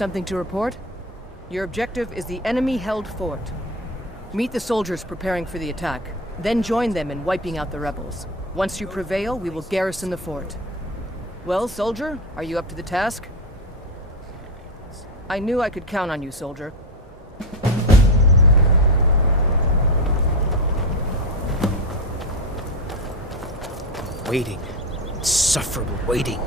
something to report? Your objective is the enemy-held fort. Meet the soldiers preparing for the attack, then join them in wiping out the rebels. Once you prevail, we will garrison the fort. Well, soldier, are you up to the task? I knew I could count on you, soldier. Waiting. Insufferable waiting.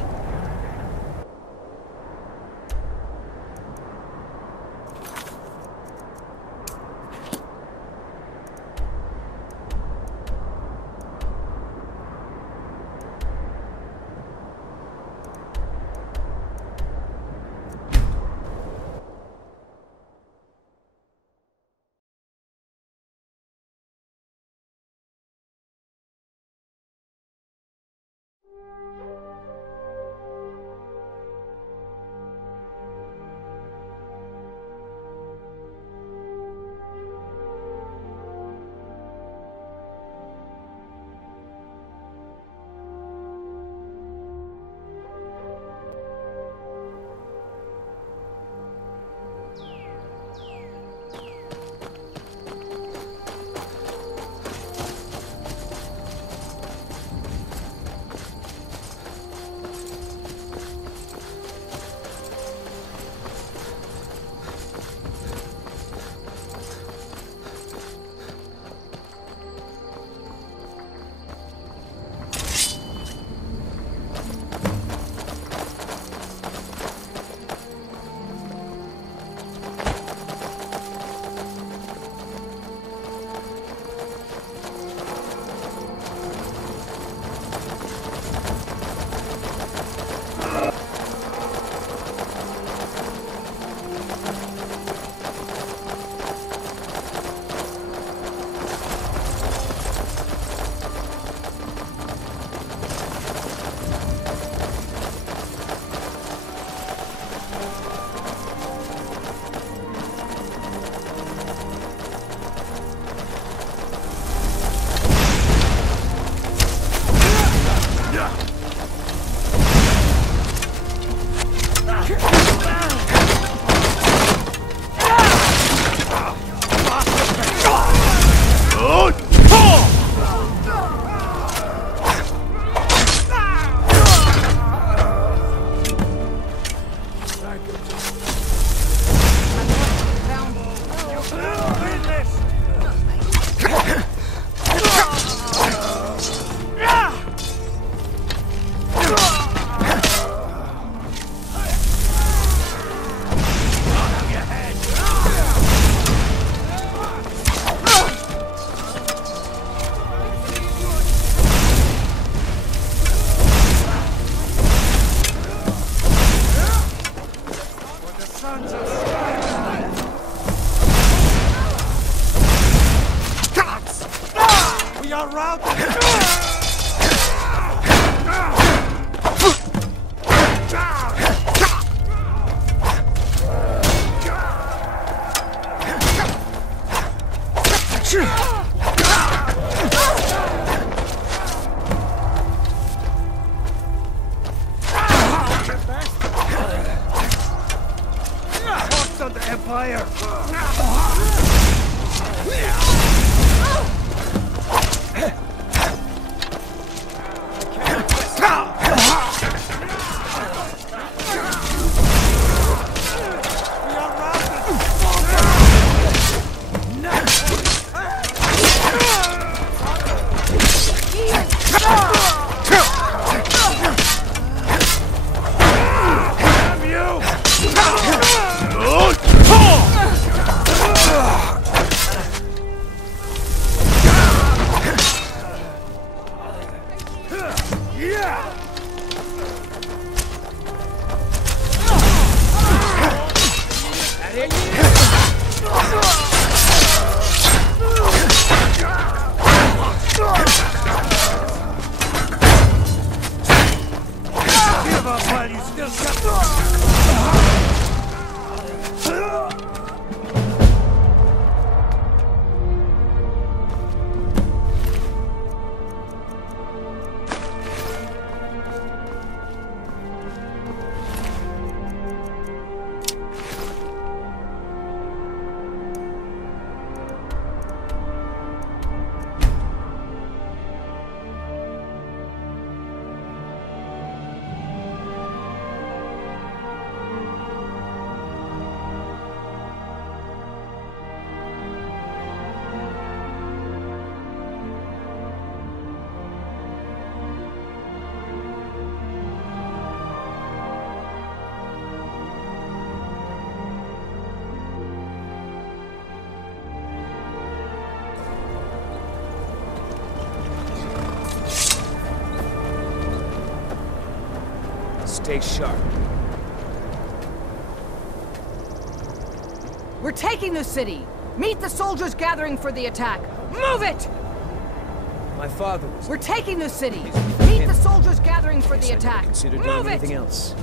Stay sharp. We're taking the city! Meet the soldiers gathering for the attack! Move it! My father was... We're taking the city! Meet the soldiers gathering for the attack! Consider Move doing it! anything else.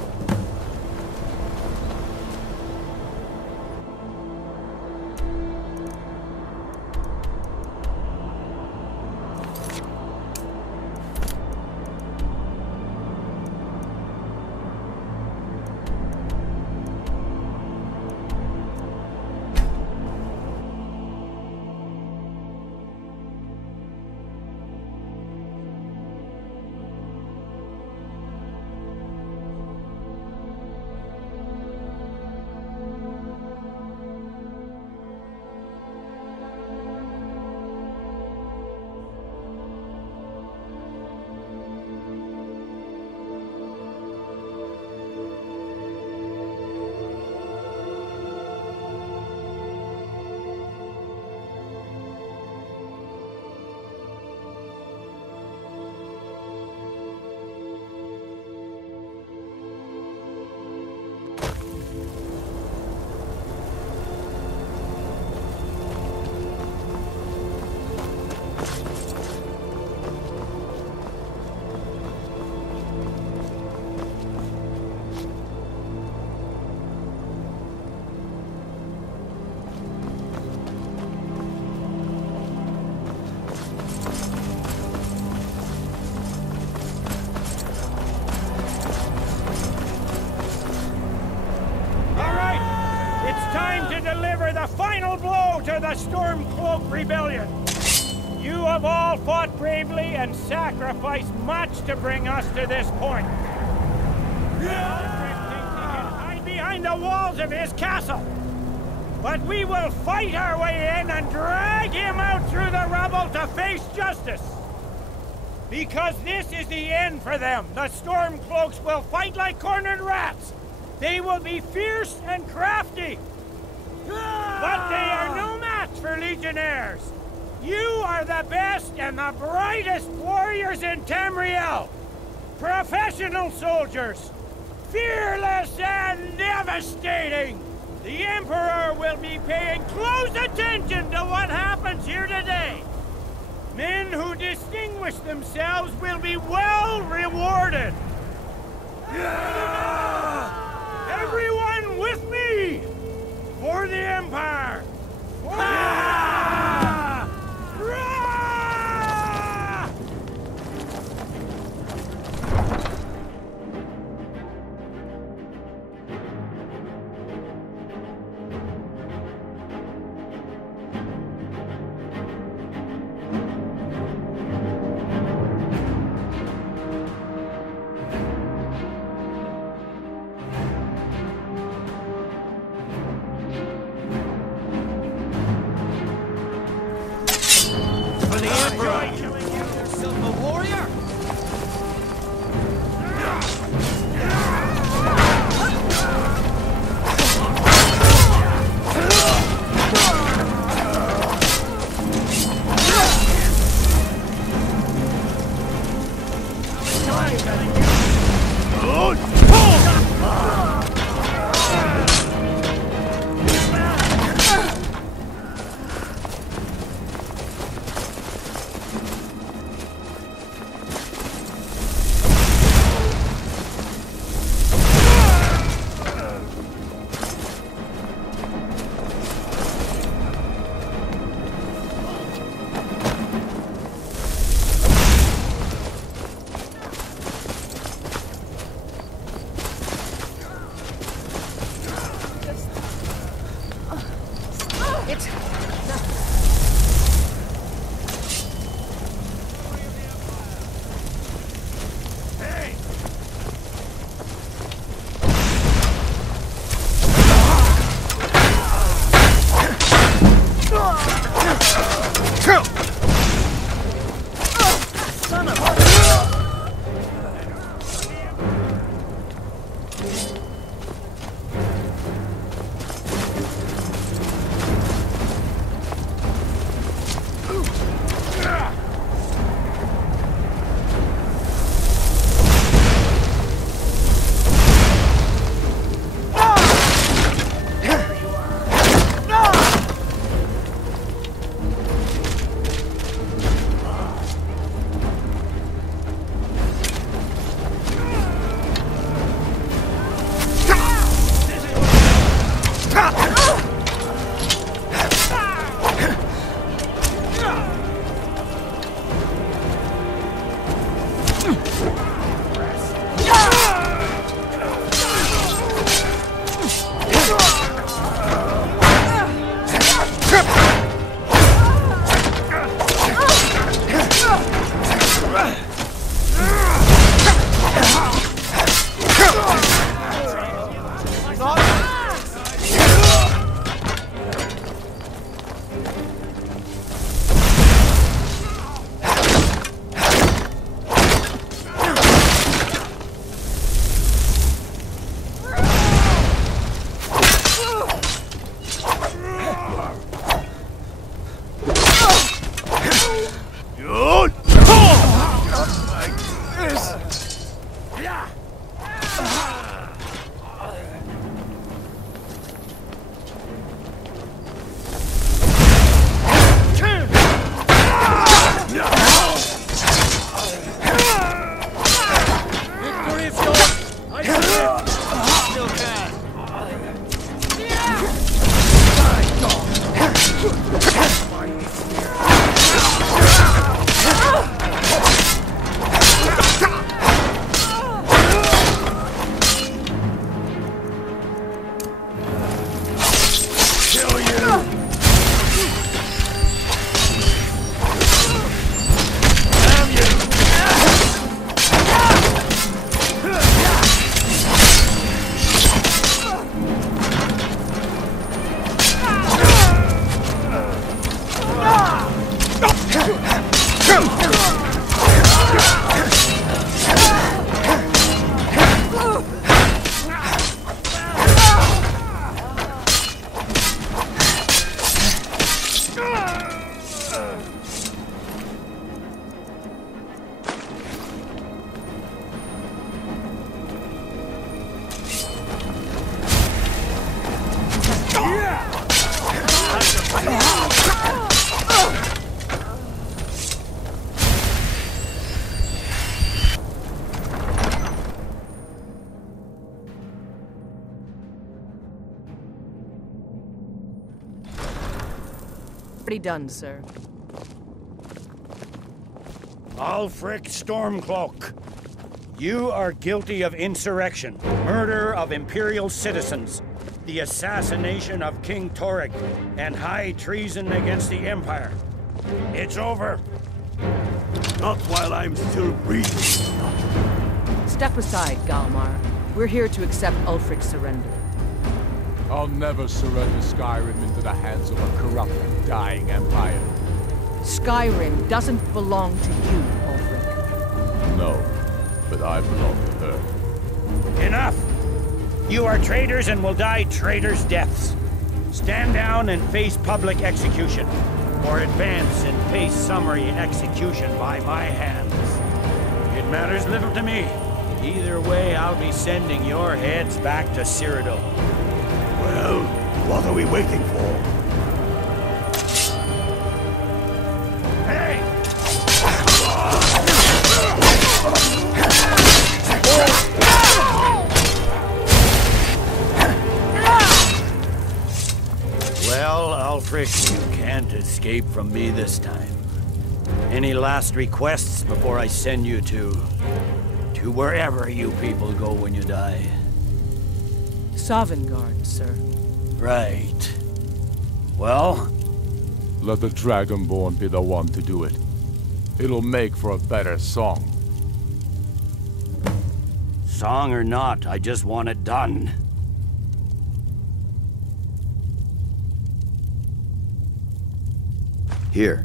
The final blow to the Stormcloak Rebellion. You have all fought bravely and sacrificed much to bring us to this point. Hide behind the walls of his castle. But we will fight our way in and drag him out through the rubble to face justice. Because this is the end for them. The Stormcloaks will fight like cornered rats. They will be fierce and crafty. But they are no match for Legionnaires. You are the best and the brightest warriors in Tamriel. Professional soldiers. Fearless and devastating. The Emperor will be paying close attention to what happens here today. Men who distinguish themselves will be well rewarded. Everyone with me! For the Empire! Already done, sir. Ulfric Stormcloak, you are guilty of insurrection, murder of Imperial citizens, the assassination of King Torrig, and high treason against the Empire. It's over. Not while I'm still breathing. Step aside, Galmar. We're here to accept Ulfric's surrender. I'll never surrender Skyrim into the hands of a corrupt and dying empire. Skyrim doesn't belong to you, Ulfric. No, but I belong to her. Enough! You are traitors and will die traitors' deaths. Stand down and face public execution, or advance and face summary execution by my hands. It matters little to me. Either way, I'll be sending your heads back to Cyrodiil. Well, what are we waiting for? Hey! Well, Ulfric, you can't escape from me this time. Any last requests before I send you to wherever you people go when you die? Sovngarde, sir. Right. Well? Let the Dragonborn be the one to do it. It'll make for a better song. Song or not, I just want it done. Here.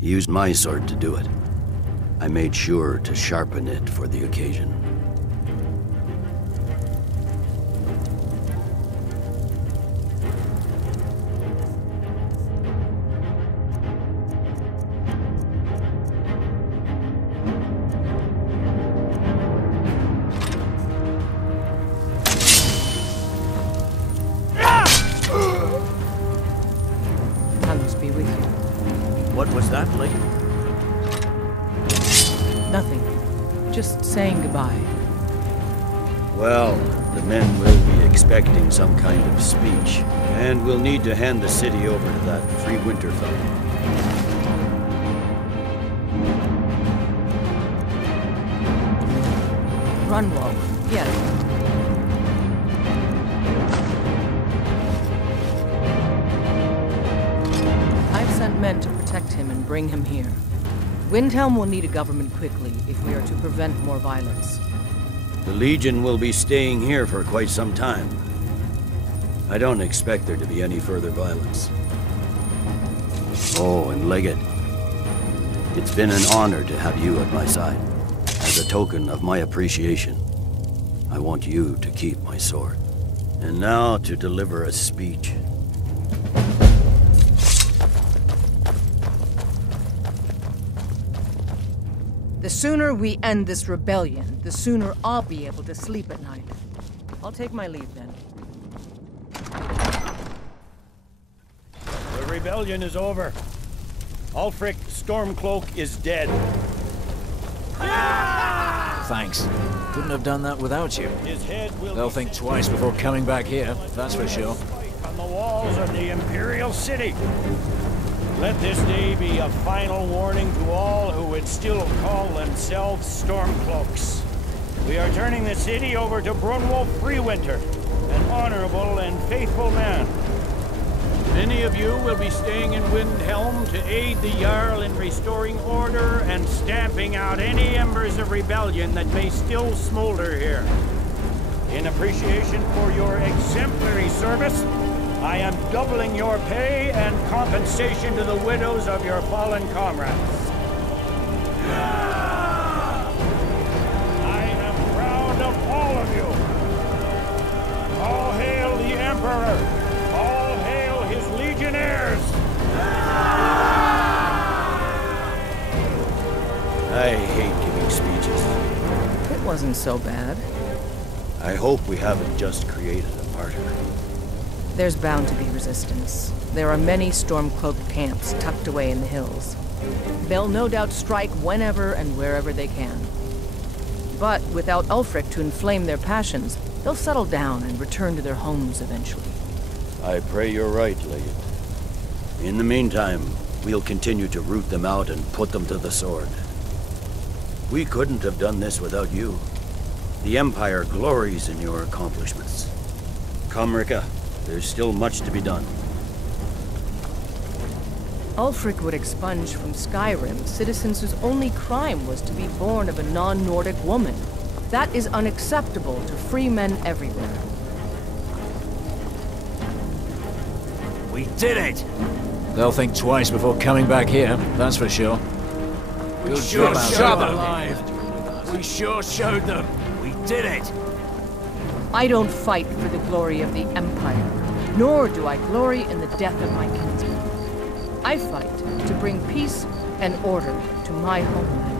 Used my sword to do it. I made sure to sharpen it for the occasion. What was that, lady? Nothing. Just saying goodbye. Well, the men will be expecting some kind of speech, and we'll need to hand the city over to that free winter fellow. Runwall, yes. men to protect him and bring him here. Windhelm will need a government quickly if we are to prevent more violence. The Legion will be staying here for quite some time. I don't expect there to be any further violence. Oh, and Legate. It's been an honor to have you at my side. As a token of my appreciation, I want you to keep my sword. And now to deliver a speech. The sooner we end this rebellion, the sooner I'll be able to sleep at night. I'll take my leave then. The rebellion is over. Ulfric Stormcloak is dead. Thanks. Couldn't have done that without you. His head will They'll be think set twice before coming back here, that's for sure. on the walls of the Imperial City. Let this day be a final warning to all who would still call themselves Stormcloaks. We are turning the city over to Brunwolf Freewinter, an honorable and faithful man. Many of you will be staying in Windhelm to aid the Jarl in restoring order and stamping out any embers of rebellion that may still smolder here. In appreciation for your exemplary service, I am doubling your pay and compensation to the widows of your fallen comrades. I am proud of all of you. All hail the Emperor! All hail his legionnaires! I hate giving speeches. It wasn't so bad. I hope we haven't just created a martyr. There's bound to be resistance. There are many Stormcloak camps tucked away in the hills. They'll no doubt strike whenever and wherever they can. But without Ulfric to inflame their passions, they'll settle down and return to their homes eventually. I pray you're right, Legate. In the meantime, we'll continue to root them out and put them to the sword. We couldn't have done this without you. The Empire glories in your accomplishments. Come, Rika. There's still much to be done. Ulfric would expunge from Skyrim citizens whose only crime was to be born of a non-Nordic woman. That is unacceptable to free men everywhere. We did it! They'll think twice before coming back here, that's for sure. Good job, alive. We sure showed them. We did it! I don't fight for the glory of the Empire, nor do I glory in the death of my kinsmen. I fight to bring peace and order to my homeland.